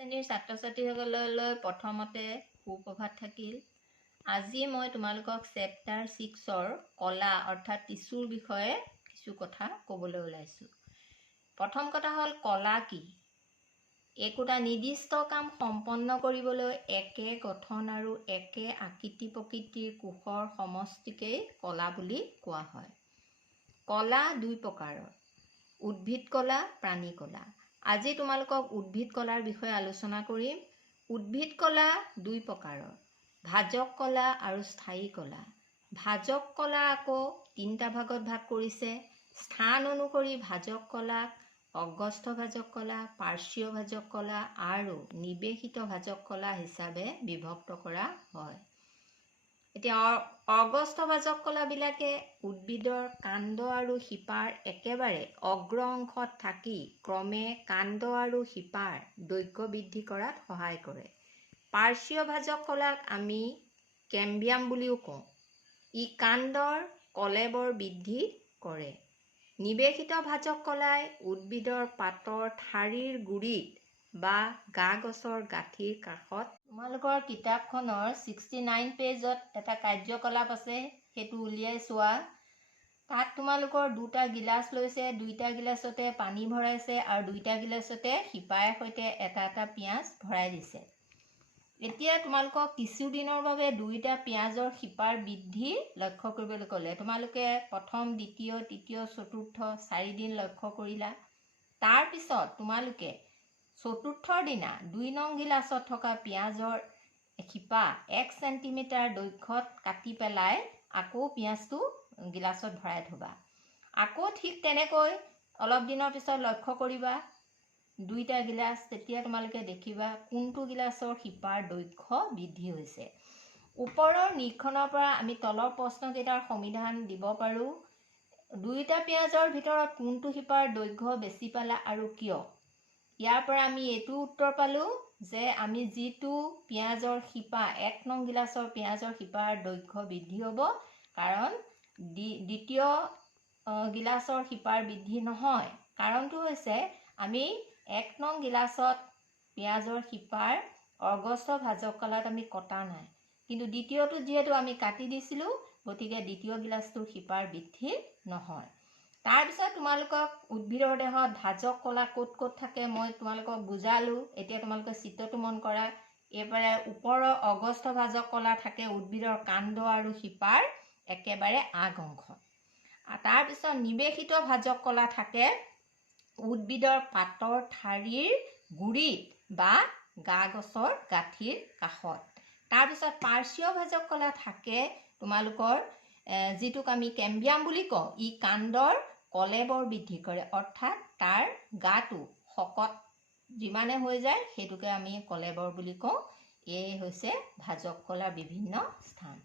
শ্ৰেণীৰ ছাত্ৰ ছাত্ৰীসকললৈ প্ৰথমতে সুপ্ৰভাত থাকিল। আজি মই তোমালোকক চেপ্টাৰ 6ৰ কলা অৰ্থাৎ টিছুৰ বিষয়ে কিছু কথা ক'বলৈ ওলাইছোঁ। প্ৰথম কথা হ'ল কলা কি? একোটা নিৰ্দিষ্ট কাম সম্পন্ন কৰিবলৈ একে গঠন আৰু একে আকৃতি প্ৰকৃতিৰ কোষৰ সমষ্টিকেই কলা বুলি কোৱা হয়। কলা দুই প্ৰকাৰৰ, উদ্ভিদ কলা, প্ৰাণী কলা। আজি তোমালোকক উদ্ভিদ কলাৰ বিষয়ে আলোচনা কৰিম। উদ্ভিদ কলা দুই প্ৰকাৰৰ, ভাজক কলা আৰু স্থায়ী কলা। ভাজক কলা আকৌ তিনিটা ভাগত ভাগ কৰিছে। স্থান অনুসৰি ভাজক কলাক অগস্থ ভাজক কলা, পাৰ্শ্বীয় ভাজক কলা আৰু নিৱেশিত ভাজক কলা হিচাপে বিভক্ত কৰা হয়। এতিয়া অগস্থ ভাজক কলাবিলাকে উদ্ভিদৰ কাণ্ড আৰু শিপাৰ একেবাৰে অগ্ৰ অংশত থাকি ক্ৰমে কাণ্ড আৰু শিপাৰ দৈৰ্ঘ্য বৃদ্ধি কৰাত সহায় কৰে। পাৰ্শ্বীয় ভাজক কলাক আমি কেম্বিয়াম বুলিও কওঁ। ই কাণ্ডৰ কলেবৰ বৃদ্ধি কৰে। নিৱেশিত ভাজক কলাই উদ্ভিদৰ পাতৰ ঠাৰিৰ গুৰিত বা গা গছৰ গাঁঠিৰ কাষত। তোমালোকৰ কিতাপখনৰ 69 পেজত এটা কাৰ্যকলাপ আছে, সেইটো উলিয়াই চোৱা। তাত তোমালোকৰ দুটা গিলাচ লৈছে, দুইটা গিলাচতে পানী ভৰাইছে আৰু দুইটা গিলাচতে শিপাৰে সৈতে এটা এটা পিঁয়াজ ভৰাই দিছে। এতিয়া তোমালোকক কিছুদিনৰ বাবে দুইটা পিঁয়াজৰ শিপাৰ বৃদ্ধি লক্ষ্য কৰিবলৈ ক'লে। তোমালোকে প্ৰথম, দ্বিতীয়, তৃতীয়, চতুৰ্থ 4 দিন লক্ষ্য কৰিলা। তাৰপিছত তোমালোকে চতুৰ্থৰ দিনা 2 নং গিলাচত থকা পিঁয়াজৰ শিপা 1 চেণ্টিমিটাৰ দৈৰ্ঘ্যত কাটি পেলাই আকৌ পিঁয়াজটো গিলাচত ভৰাই থবা। আকৌ ঠিক তেনেকৈ অলপ দিনৰ পিছত লক্ষ্য কৰিবা দুইটা গিলাচ, তেতিয়া তোমালোকে দেখিবা কোনটো গিলাচৰ শিপাৰ দৈৰ্ঘ্য বৃদ্ধি হৈছে। ওপৰৰ নিৰীক্ষণৰ পৰা আমি তলৰ প্ৰশ্নকেইটাৰ সমাধান দিব পাৰোঁ। দুইটা পিঁয়াজৰ ভিতৰত কোনটো শিপাৰ দৈৰ্ঘ্য বেছি পালা আৰু কিয়? ইয়াৰ পৰা আমি এইটো উত্তৰ পালোঁ যে আমি যিটো পিঁয়াজৰ শিপা 1 নং গিলাচৰ পিঁয়াজৰ শিপাৰ দৈৰ্ঘ্য বৃদ্ধি হ'ব, কাৰণ দ্বিতীয় গিলাচৰ শিপাৰ বৃদ্ধি নহয়। কাৰণটো হৈছে আমি 1 নং গিলাচত পিঁয়াজৰ শিপাৰ অগস্থ ভাজক কলাত আমি কটা নাই, কিন্তু দ্বিতীয়টো যিহেতু আমি কাটি দিছিলোঁ, গতিকে দ্বিতীয় গিলাচটোৰ শিপাৰ বৃদ্ধি নহয়। তাৰপিছত তোমালোকক উদ্ভিদৰ দেহত ভাজক কলা ক'ত ক'ত থাকে মই তোমালোকক বুজালোঁ। এতিয়া তোমালোকে চিত্ৰটো মন কৰা। এইবাৰে ওপৰৰ অগস্থ ভাজক কলা থাকে উদ্ভিদৰ কাণ্ড আৰু শিপাৰ একেবাৰে আগ অংশত। তাৰপিছত নিৱেশিত ভাজক কলা থাকে উদ্ভিদৰ পাতৰ ঠাৰিৰ গুৰিত বা গা গছৰ গাঁঠিৰ কাষত। তাৰপিছত পাৰ্শ্বীয় ভাজক কলা থাকে তোমালোকৰ যিটোক আমি কেম্বিয়াম বুলি কওঁ। ই কাণ্ডৰ কলেবৰ বৃদ্ধি কৰে, অৰ্থাৎ তাৰ গাটো শকত যিমানে হৈ যায় সেইটোকে আমি কলেবৰ বুলি কওঁ। এই হৈছে ভাজক কলাৰ বিভিন্ন স্থান।